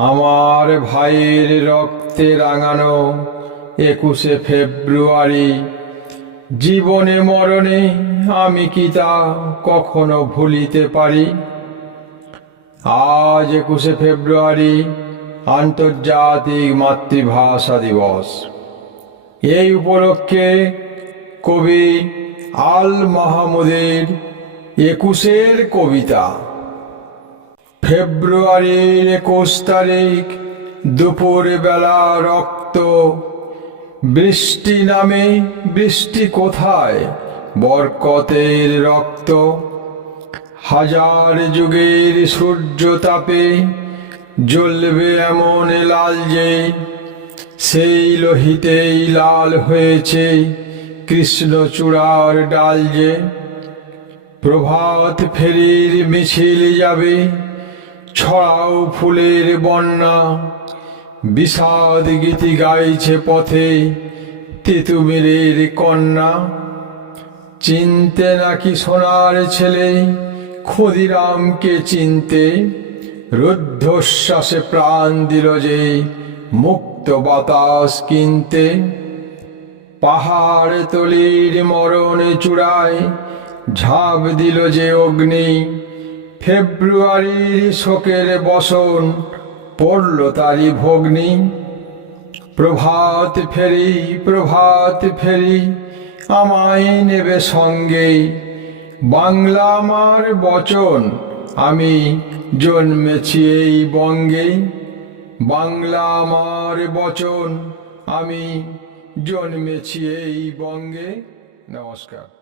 আমার ভাইয়ের রক্তে রাঙানো একুশে ফেব্রুয়ারি। জীবনে, মরণে আমি কি তা কখনো ভুলিতে পারি? আজ একুশে ফেব্রুয়ারি, আন্তর্জাতিক মাতৃভাষা দিবস। এই উপলক্ষে কবি আল মাহমুদের একুশের কবিতা ফেব্রুয়ারির একুশ তারিখ দুপুর বেলা রক্ত। বৃষ্টি নামে বৃষ্টি কোথায়? বরকতের রক্ত। হাজার যুগের সূর্য তাপে জ্বলবে এমন লাল যে সেই লোহিতেই লাল হয়েছে কৃষ্ণচূড়ার ডাল যে। প্রভাত ফেরির মিছিল যাবে ছড়াও ফুলের বন্যা। বিষাদ গীতি গাইছে পথে তিতুমিরের কন্যা। চিনতে নাকি সোনার ছেলে? ক্ষুদিরামকে চিনতে রুদ্ধশ্বাসে প্রাণ দিল যে মুক্ত বাতাস কিনতে। পাহাড় তলির মরণে চূড়ায় ঝাঁপ দিল যে অগ্নি। ফেব্রুয়ারির শোকের বসন পড়ল তারি ভগ্নি। প্রভাত ফেরি প্রভাত ফেরি, আমায় নেবে সঙ্গে। বাংলা আমার বচন আমি জন্মেছি এই বঙ্গে। বাংলা আমার বচন আমি জন্মেছি এই বঙ্গে। নমস্কার।